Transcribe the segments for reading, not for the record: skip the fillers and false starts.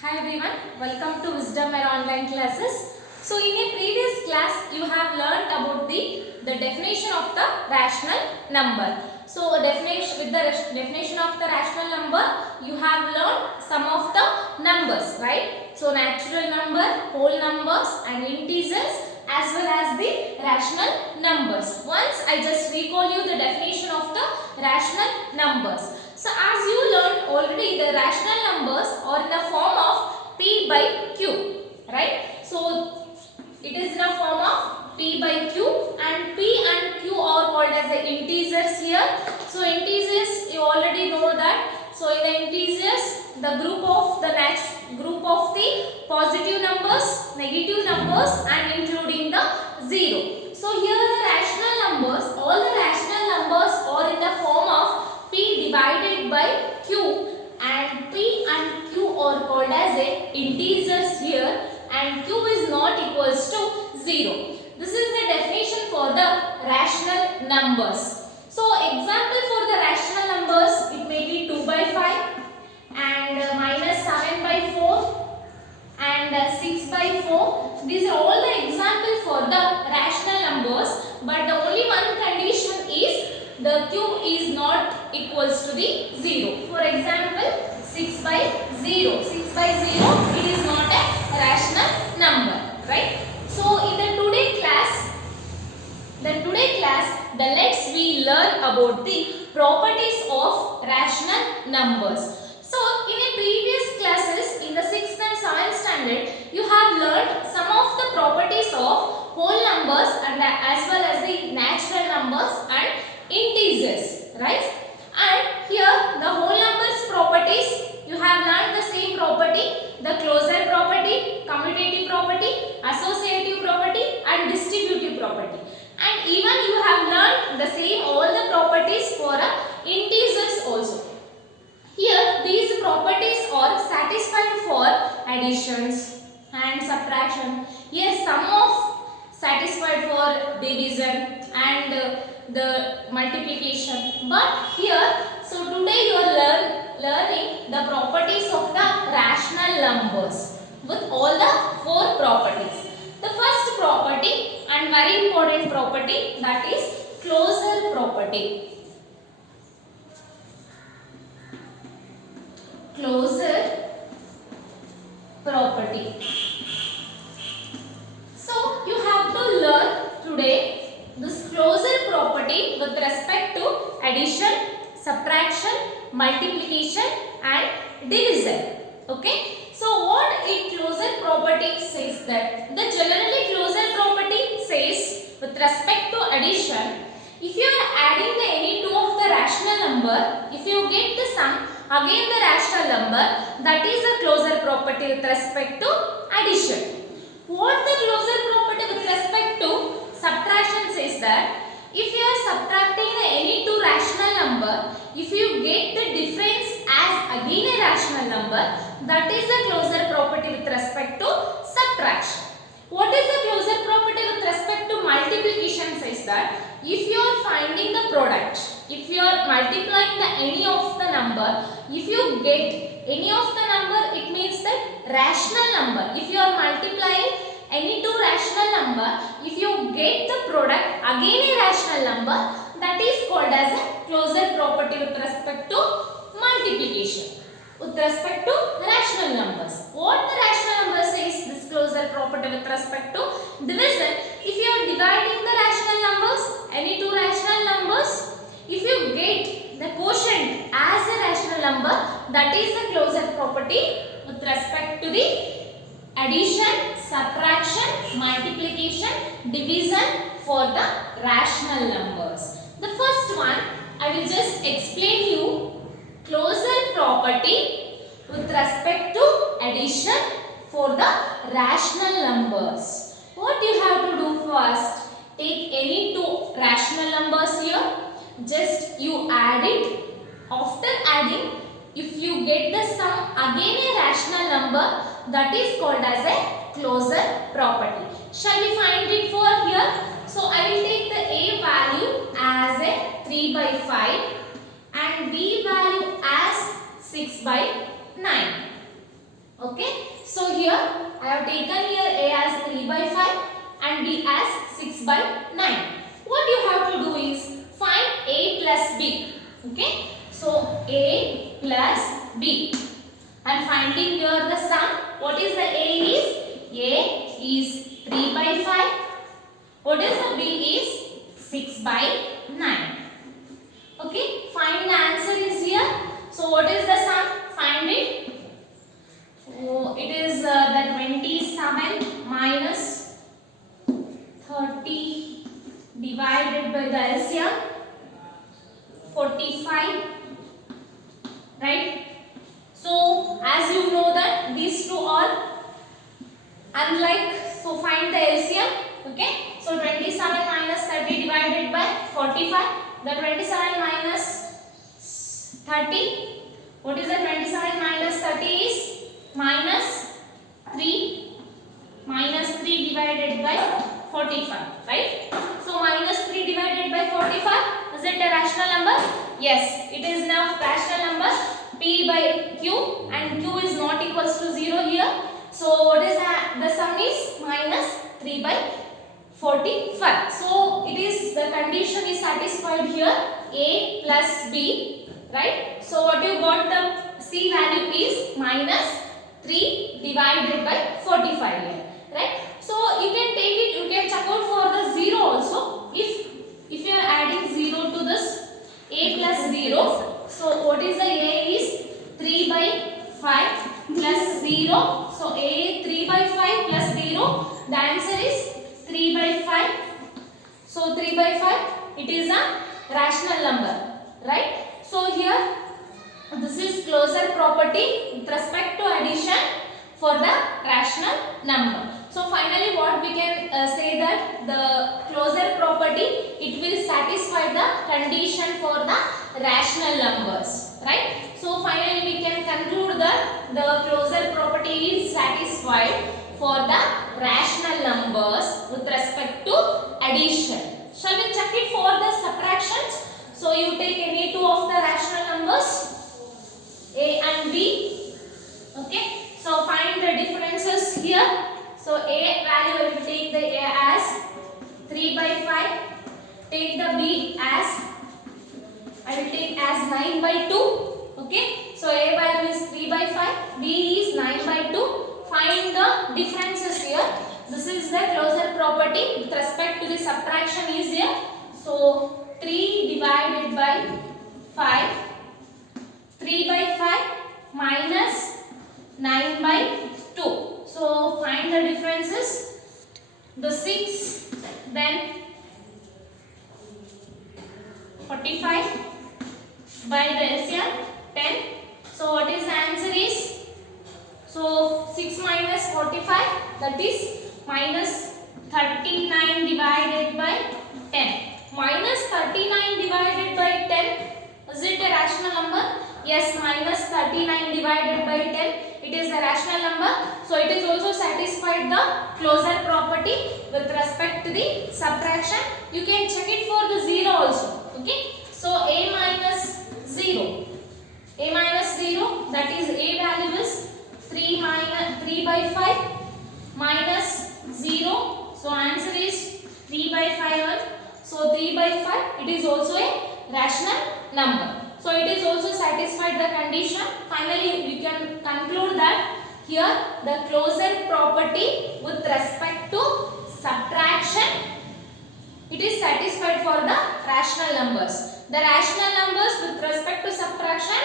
Hi everyone, welcome to Wisdom and online classes. So in a previous class you have learnt about the definition of the rational number. So with the definition of the rational number you have learned some of the numbers, right? So natural number, whole numbers and integers as well as the rational numbers. Once I just recall you the definition of the rational numbers. So as you learned already, the rational numbers are in the form of P by Q, right? So it is in the form of P by Q, and P and Q are called as the integers here. So integers you already know that. So in the integers the group of the positive numbers, negative numbers and including the 0. So here the rational numbers, all the rational numbers are in the form of P divided by Q, and P and Q are called as a integers here, and Q is not equals to 0. This is the definition for the rational numbers. So example for the rational numbers, it may be 2 by 5 and minus 7 by 4 and 6 by 4. These are all the examples for the rational numbers, but the only one condition is the Q is not equals to the 0. For example, 6 by 0. 6 by 0, it is not a rational number, right? So in the today class, let's we learn about the properties of rational numbers. So in a previous classes in the 6th and 7th standard, you have learned some of the properties of whole numbers and as well as the natural numbers and integers, right? And here the whole numbers properties, you have learned the same property, the closure property, commutative property, associative property and distributive property. And even you have learned the same all the properties for integers also. Here these properties are satisfied for additions and subtraction. Here sum of satisfied for division and the multiplication. But here, so today you are learning the properties of the rational numbers with all the 4 properties. The first property and very important property, that is closure property. Closure property. So you have to learn today this closure property with respect to addition, subtraction, multiplication and division. Okay. So what a closure property says that? The generally closure property says with respect to addition, if you are adding the any two of the rational number, if you get the sum again the rational number, that is a closure property with respect to addition. What the closure property with respect to subtraction says that if you are subtracting the any two rational number, if you get the difference as again a rational number, that is the closure property with respect to subtraction. What is the closure property with respect to multiplication says that if you are finding the product, if you are multiplying the any of the number, if you get any of the number, it means that rational number. If you are multiplying any two rational number, if you get the product again a rational number, that is called as a closure property with respect to multiplication. With respect to rational numbers, what the rational number says, this closure property with respect to division, if you are dividing the rational numbers, any two rational numbers, if you get the quotient as a rational number, that is the closure property with respect to the addition, subtraction, multiplication, division for the rational numbers. The first one, I will just explain you closure property with respect to addition for the rational numbers. What you have to do first, take any two rational numbers here, just you add it. After adding, if you get the sum again a rational number, that is called as a closure property. Shall we find it for here? So I will take the A value as a 3 by 5 and B value as 6 by 9. Okay, so here I have taken here A as 3 by 5 and B as 6 by 9. What you have to do is find A plus B. Okay, so A plus B. I am finding here the sum. What is the A is? A is 3 by 5. What is the B is? 6 by 9. Okay, find the answer is here. So what is the sum? Find it. Oh, it is the 27 minus 30 divided by the LCM 45, right? So as you know that these two are unlike, so find the LCM. Okay, so 27 minus 30 divided by 45. The 27 minus 30. What is the 27 minus 30 is? Minus 3. Minus 3 divided by 45. Right? So minus 3 divided by 45. Is it a rational number? Yes, it is now rational number. P by Q and Q is not equals to 0 here. So what is that? The sum is minus 3 by 45. So it is, the condition is satisfied here. A plus B, right? So what you got, the C value is minus 3 divided by 45 here, right? So you can take it, you can check out for the 0 also. If you are adding 0 to this A plus 0, so what is the A is 3 by 5 plus 0. So A 3 by 5 plus 0. The answer is 3 by 5. So 3 by 5, it is a rational number, right? So here this is closure property with respect to addition for the rational number. So finally what we can say that the closure property, it will satisfy the condition for the rational numbers, right? So finally we can conclude that the closure property is satisfied for the rational numbers with respect to addition. Shall we check it for the subtractions? So you take any two of the rational numbers, A and B. Okay, so find the differences here. So A value, I will take the A as 3 by 5. Take the B as, I will take as 9 by 2. Okay, so A value is 3 by 5, B is 9 by 2. Find the differences here. This is the closure property with respect to the subtraction is here. So 3 divided by 5, 3 by 5 minus 9 by 2. So find the differences. The 6, then 45 by the LCM 10. So what is the answer is? So 6 minus 45, that is minus 39 divided by 10. Minus 39 divided by 10, is it a rational number? Yes, minus 39 divided by 10, it is a rational number. So it is also satisfied the closure property with respect to the subtraction. You can check it for the 0 also. Okay, so A minus 0. A minus 0, that is A value is 3 by 5 minus 0. So answer is 3 by 5. So 3 by 5, it is also a rational number. So it is also satisfied the condition. Finally we can conclude that here the closure property with respect to subtraction, it is satisfied for the rational numbers. The rational numbers with respect to subtraction,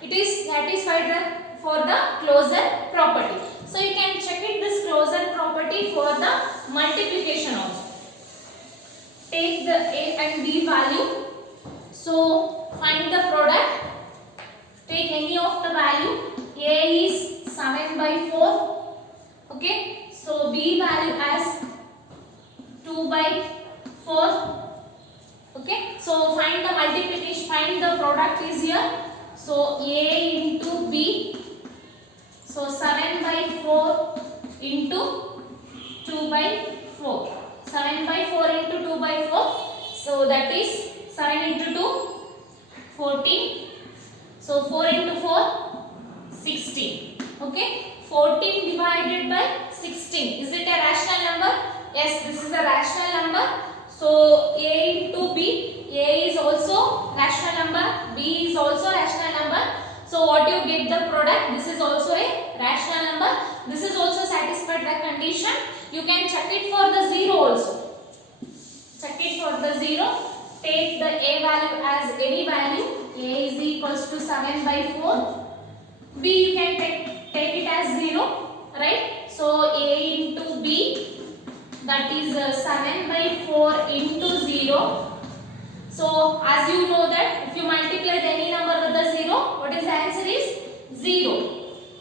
it is satisfied for the closure property. So you can check it this closure property for the multiplication also. Take the A and B value. So find the product. Take any of the value. A is 7 by 4. Okay. So B value as 2 by 4. Okay. So find the multiplication. Find the product is here. So A into B. So 7 by 4 into 2 by 4. 7 by 4 into 2 by 4. So that is 7 into 2, 14. So 4 into 4, 16. Okay. 14 by 16. Is it a rational number? Yes, this is a rational number. So A into B, A is also rational number, B is also rational number. So what you get the product, this is also a rational number. This is also satisfied the condition. You can check it for the 0 also. Check it for the 0. Take the A value as any value. A is equals to 7 by 4. B you can take it as 0. Right? So A into B, that is 7 by 4 into 0. So as you know that if you multiply any number with the 0, what is the answer is 0.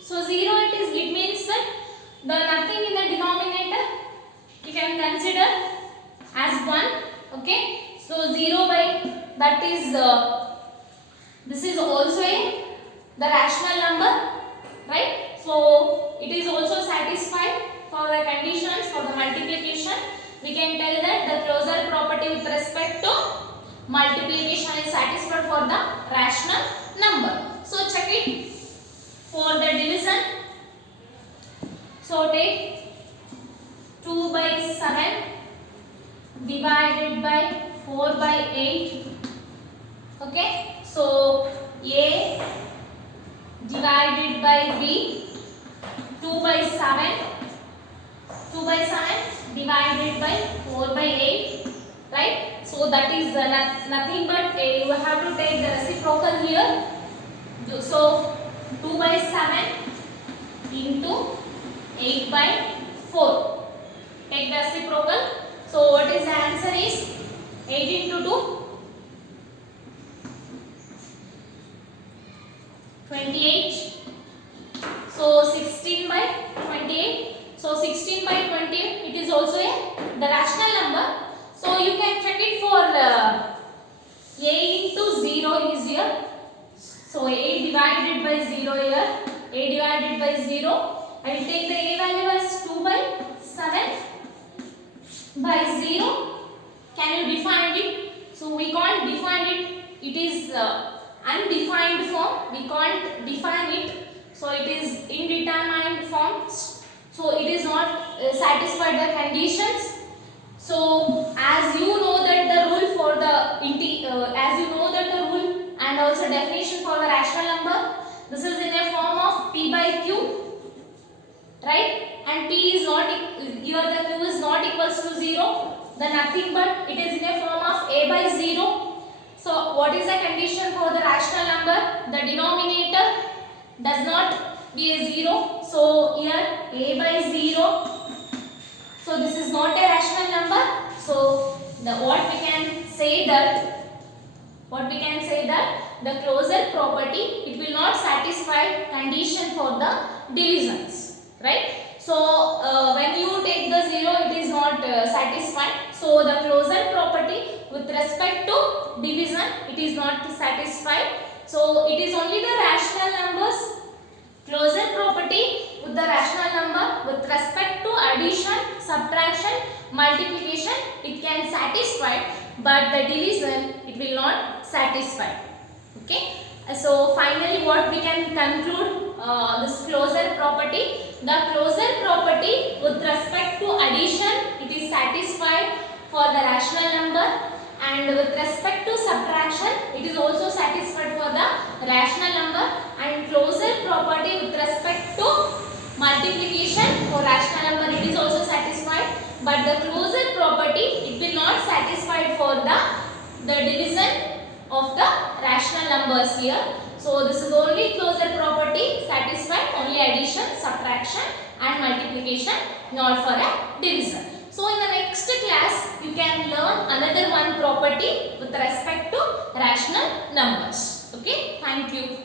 So 0 it means that the nothing in the denominator you can consider as 1. Okay. So 0 by, that is this is also the rational number, right? So it is also satisfied for the conditions for the multiplication. We can tell that the closure property with respect to multiplication is satisfied for the rational number. So check it for the division. So take 2 by 7 divided by 4 by 8. Okay. So A divided by B, 2 by 7. 2 by 7 divided by 4 by 8, right? So that is nothing but you have to take the reciprocal here. So 2 by 7 into 8 by 4. Take the reciprocal. So what is the answer is 8 into 2, 28. So 16 by 28. So 16 by 28, it is also the rational number. So you can check it for A into 0 is here. So A divided by 0 here. A divided by 0. I will take the A value as 2 by 7 by 0. Can you define it? So we can't define it. It is undefined form. We can't define it. So it is indeterminate form. So it is not satisfied the conditions. So as you know that the rule for the as you know that the rule and also definition for the rational number, this is in a form of P by Q, right? And P is not here, the Q is not equals to 0, then nothing but it is in a form of A by 0. So what is the condition for the rational number? The denominator does not be a 0. So here A by 0. So this is not a rational number. So what we can say that the closure property, it will not satisfy condition for the divisions, right? So when you take the 0, it is not satisfied. So the closure property with respect to division, it is not satisfied. So it is only the rational numbers. Closure property with the rational number with respect to addition, subtraction, multiplication, it can satisfy, but the division, it will not satisfy. Okay. So finally what we can conclude this closure property. The closure property with respect to addition, it is satisfied for the rational number, and with respect to subtraction, it is also satisfied for the rational number, and closure property with respect to multiplication for rational number, it is also satisfied, but the closure property, it will not satisfied for the division of the rational numbers here. So this is only closure property satisfied, only addition, subtraction and multiplication, not for a division. So in the next class, you can learn another one property with respect to rational numbers. Okay, thank you.